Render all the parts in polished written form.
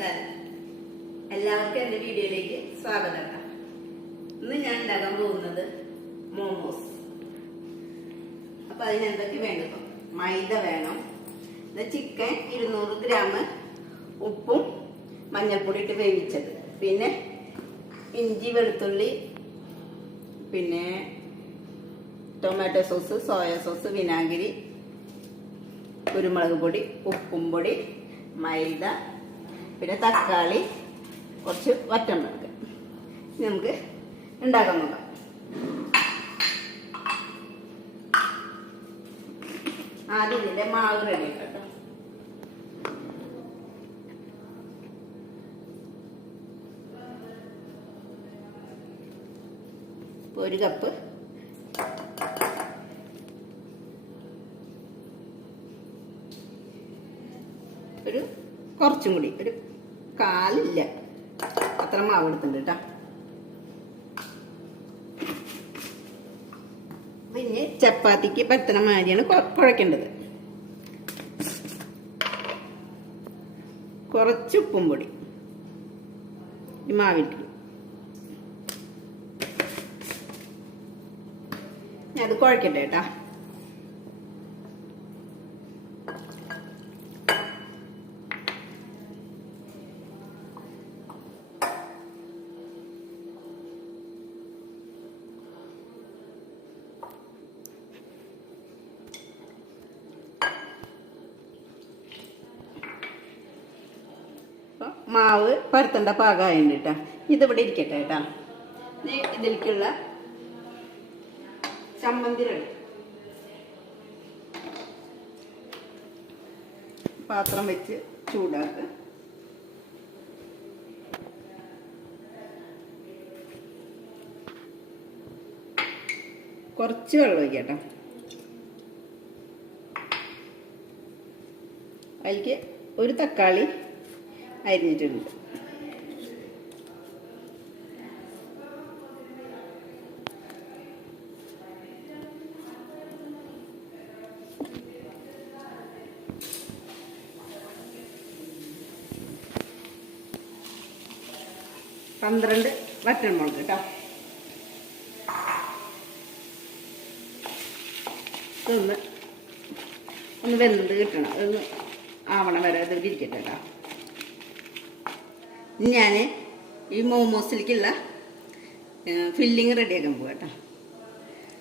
നമസ്കാരം. എല്ലാവർക്കും എൻ്റെ വീഡിയോയിലേക്ക് സ്വാഗതം. ഇന്ന് ഞാൻ ഉണ്ടാക്കാൻ പോകുന്നത് മോമോസ്. അപ്പൊ അതിന് എന്തൊക്കെ വേണ്ടത്? മൈദ വേണം, ചിക്കൻ 200 ഗ്രാം, ഉപ്പും മഞ്ഞൾപ്പൊടി ഇട്ട് വേവിച്ചത്, പിന്നെ ഇഞ്ചി വെളുത്തുള്ളി, പിന്നെ ടൊമാറ്റോ സോസ്, സോയ സോസ്, വിനാഗിരി, കുരുമുളക് പൊടി, ഉപ്പും പൊടി, മൈദ, പിന്നെ തക്കാളി, കുറച്ച് വറ്റൽമുളക്. നമുക്ക് ഉണ്ടാക്കാൻ നോക്കാം. ആദ്യം ഇതിന്റെ മാവ് റെഡി ആക്കട്ടോ. ഒരു കപ്പ് ഒരു കുറച്ചും കൂടി ഒരു കാലില്ല അത്ര മാവ് എടുത്തിട്ടുണ്ട് കേട്ടോ. പിന്നെ ചപ്പാത്തിക്ക് പത്തണ മാതിരിയാണ് കുഴക്കേണ്ടത്. കുറച്ച് ഉപ്പും പൊടി ഈ മാവിട്ട് അത് കുഴക്കട്ടെ കേട്ടാ. മാവ് പരത്തേണ്ട പാകമായുണ്ട് കേട്ടോ. ഇതിവിടെ ഇരിക്കട്ടെ കേട്ടാ. ഇതിലേക്കുള്ള ചമ്മന്തി റെഡി. പാത്രം വെച്ച് ചൂടാക്കുക. കുറച്ച് വെള്ളം ഒഴിക്കട്ടോ. അതിലേക്ക് ഒരു തക്കാളി അരിഞ്ഞിട്ടുണ്ട്. പന്ത്രണ്ട് വറ്റൽമുളക് കേട്ടോ. ഒന്ന് വെന്ത് കിട്ടണം, ഒന്ന് ആവണം വരെ ഇത് ഇരിക്കട്ടെ കേട്ടോ. ഞാൻ ഈ മോമോസിലേക്കുള്ള ഫില്ലിങ് റെഡിയാക്കാൻ പോകാം കേട്ടോ.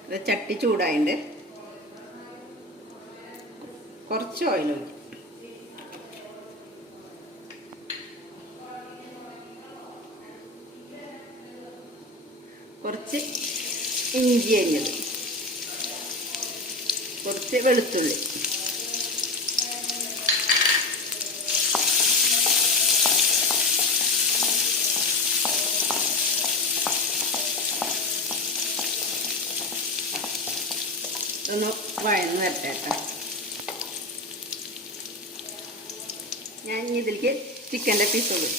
അത് ചട്ടി ചൂടായിട്ട് കുറച്ച് ഓയിൽ ഒഴിക്കും. കുറച്ച് ഇഞ്ചി അരിഞ്ഞത്, കുറച്ച് വെളുത്തുള്ളി, ഒന്ന് വഴന്ന് വരട്ടെ കേട്ടോ. ഞാൻ ഇതിലേക്ക് ചിക്കൻ്റെ പീസ് ഇടും.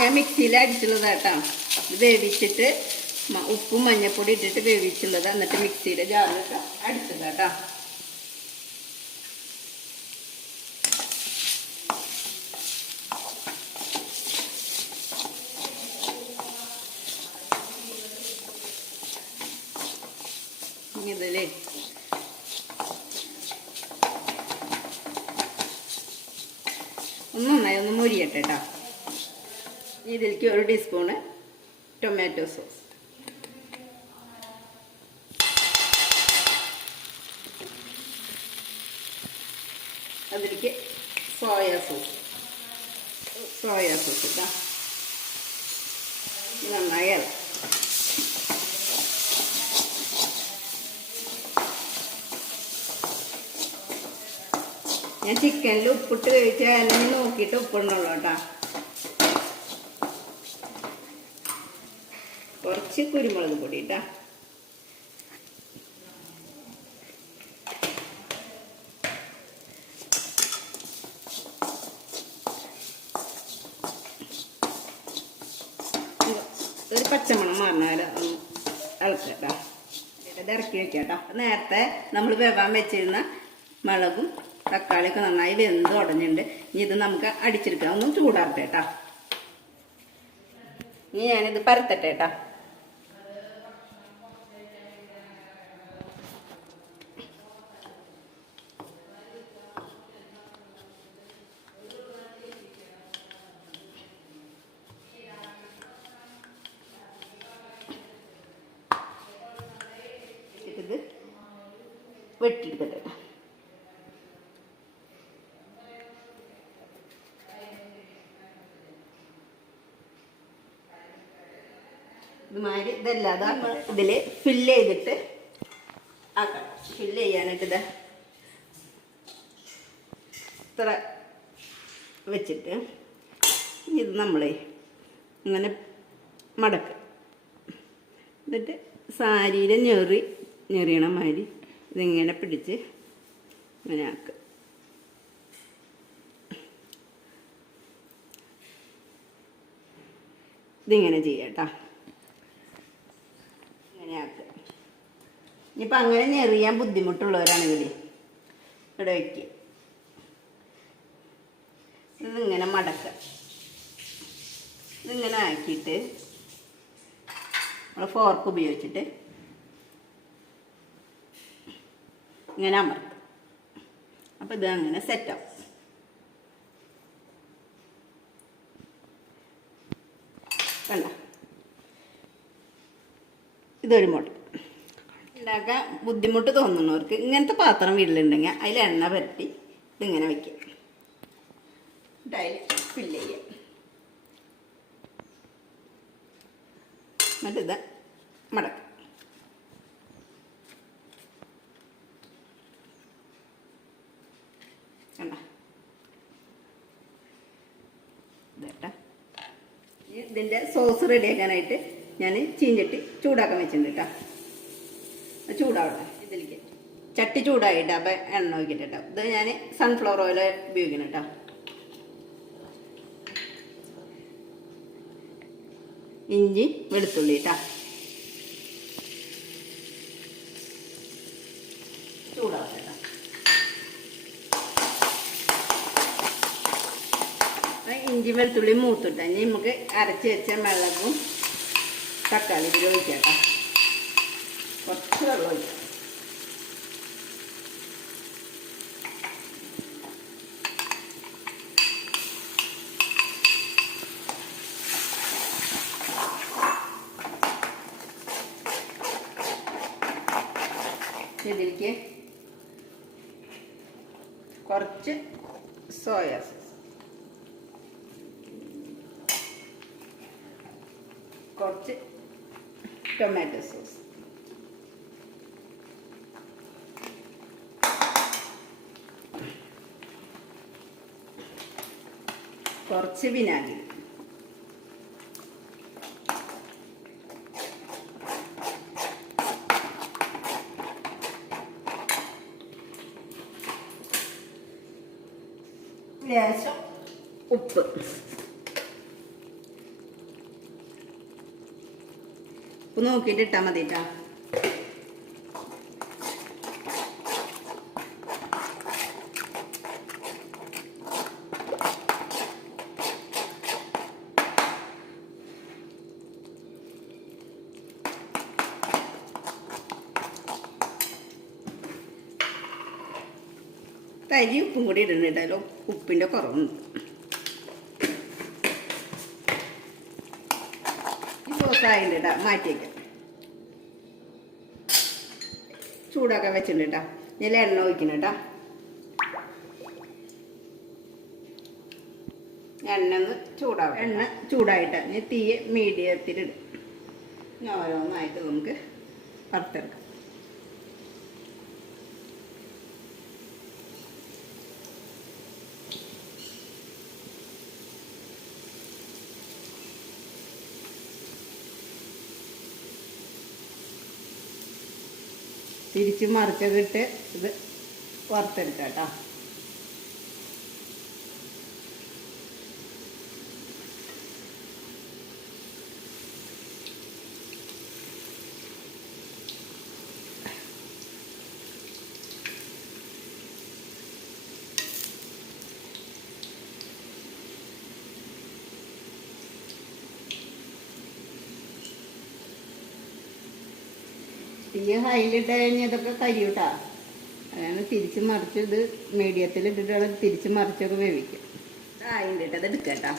ഞാൻ മിക്സിയിൽ അടിച്ചുള്ളതാട്ടോ. ഇത് വേവിച്ചിട്ട് ഉപ്പും മഞ്ഞൾപ്പൊടി ഇട്ടിട്ട് വേവിച്ചുള്ളത്, എന്നിട്ട് മിക്സിയുടെ ജാറിലിട്ട് അടിച്ചതാട്ടോ. ഇതിലേ നന്നായി ഒന്ന് മൊരിയട്ടെ കേട്ടോ. ഇതിലേക്ക് ഒരു ടീസ്പൂണ് ടൊമാറ്റോ സോസ്, അതിലേക്ക് സോയ സോസ് കേട്ടോ. നന്നായി ഞാൻ ചിക്കനിൽ ഉപ്പിട്ട് കഴിച്ചാൽ അല്ലെങ്കിൽ നോക്കിയിട്ട് ഉപ്പിടണുള്ളൂ കേട്ടോ. കുറച്ച് കുരുമുളക് പൊടി കേട്ടോ. ഒരു പച്ചമണം മാറണ ഒന്ന് ഇളക്കട്ടോ. ഇത് ഇറക്കി വെക്കാട്ടോ. നേരത്തെ നമ്മൾ വെവാൻ വെച്ചിരുന്ന മുളകും തക്കാളിയൊക്കെ നന്നായി വെന്ത് ഉടഞ്ഞിട്ടുണ്ട്. ഇനി ഇത് നമുക്ക് അടിച്ചെടുക്കാം. ഒന്നും ചൂടാറട്ടെ കേട്ടോ. ഇനി ഞാനിത് പരത്തട്ടെ കേട്ടോ. ഇത് വെട്ടിയെടുക്കട്ടെ. ഇതുമാതിരി ഇതല്ലാതെ ഇതിൽ ഫില്ല് ചെയ്തിട്ട് ആക്കാം. ഫില്ല് ചെയ്യാനായിട്ട് ഇതാ ഇത്ര വെച്ചിട്ട് ഇത് നമ്മളെ ഇങ്ങനെ മടക്കുക. എന്നിട്ട് സാരിയിൽ ഞെറിയണ മാതിരി ഇതിങ്ങനെ പിടിച്ച് ഇങ്ങനെ ആക്കുക. ഇതിങ്ങനെ ചെയ്യാം കേട്ടോ. ഇങ്ങനെ ആക്കുക. ഇനിയിപ്പോൾ അങ്ങനെ ഞെറിയാൻ ബുദ്ധിമുട്ടുള്ളവരാണെങ്കിൽ ഇവിടെ വയ്ക്കുക. ഇതിങ്ങനെ മടക്കുക. ഇതിങ്ങനെ ആക്കിയിട്ട് നമ്മൾ ഫോർക്ക് ഉപയോഗിച്ചിട്ട് ഇങ്ങനെ അമർത്തും. അപ്പോൾ ഇത് അങ്ങനെ സെറ്റാവും. കണ്ട, ഇതൊരു മോഡൽ. ഉണ്ടാക്കാൻ ബുദ്ധിമുട്ട് തോന്നുന്നവർക്ക് ഇങ്ങനത്തെ പാത്രം വീട്ടിലുണ്ടെങ്കിൽ അതിൽ എണ്ണ പുരട്ടി ഇതിങ്ങനെ വയ്ക്കുക. അതിൽ ഫില്ല് ചെയ്യുക. എന്നിട്ടിത് മടക്കുക. കണ്ട, ഇതേട്ടാ. ഇതിൻ്റെ സോസ് റെഡിയാക്കാനായിട്ട് ഞാൻ ചീഞ്ചട്ടി ചൂടാക്കാൻ വെച്ചിട്ടുണ്ട് കേട്ടോ. ചൂടാവട്ടെ. ഇതിലേക്ക് ചട്ടി ചൂടായിട്ട് അപ്പം എണ്ണ ഒഴിക്കട്ടെ കേട്ടോ. ഇത് ഞാൻ സൺഫ്ലവർ ഓയിൽ ഉപയോഗിക്കണം കേട്ടോ. ഇഞ്ചി വെളുത്തുള്ളി കേട്ടോ. ചൂടാവട്ടെ കേട്ടോ. ഇഞ്ചി വെളുത്തുള്ളി മൂത്തിട്ട് ഇനി നമുക്ക് അരച്ച് വെച്ച വെള്ളവും തക്കാളി ഇതിൽ ഒഴിക്കാം കേട്ടോ. കുറച്ച് വെള്ളം ഒഴിക്കാം. ഇതിലേക്ക് കുറച്ച് സോയാ സോസ്, കുറച്ച് ടൊമാറ്റോ സോസ്, കുറച്ച് വിനാഗിരി, ലേശം ഉപ്പ്, ഉപ്പ് നോക്കിയിട്ട് ഇട്ടാൽ മതി കേട്ടോ. തരി ഉപ്പും കൂടി ഇടുന്നുണ്ടല്ലോ, ഉപ്പിൻ്റെ കുറവുണ്ട്. ഈ സോസായിട്ട് കേട്ടോ മാറ്റിയേക്കാം. ചൂടാക്കാൻ വെച്ചിട്ടുണ്ട് കേട്ടോ. ഞാൻ എണ്ണ ഒഴിക്കണം കേട്ടോ. എണ്ണ ഒന്ന് ചൂടാവും. എണ്ണ ചൂടായിട്ട് ഞാൻ തീ മീഡിയത്തിലിടും. ഇനി ഓരോന്നായിട്ട് നമുക്ക് വറുത്തെടുക്കാം. തിരിച്ച് മറിച്ചൊക്കെ ഇട്ട് ഇത് വറുത്തെടുക്കാം കേട്ടോ. തീ ഹൈലിട്ട് കഴിഞ്ഞതൊക്കെ കരിയൂട്ടാ. അങ്ങനെ തിരിച്ച് മറിച്ച് ഇത് മീഡിയത്തിലിട്ടിട്ട് തിരിച്ച് മറിച്ചൊക്കെ വേവിക്കും. അതിൻ്റെ അത് എടുക്കാം കേട്ടോ.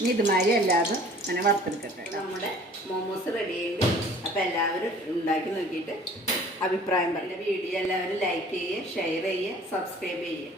ഇനി ഇതുമാതിരി അല്ലാതെ അങ്ങനെ വറുത്തെടുക്കട്ടെ. നമ്മുടെ മോമോസ് റെഡി ആയിട്ട്. അപ്പോൾ എല്ലാവരും ഉണ്ടാക്കി നോക്കിയിട്ട് അഭിപ്രായം പറയും. വീഡിയോ എല്ലാവരും ലൈക്ക് ചെയ്യുക, ഷെയർ ചെയ്യുക, സബ്സ്ക്രൈബ് ചെയ്യുക.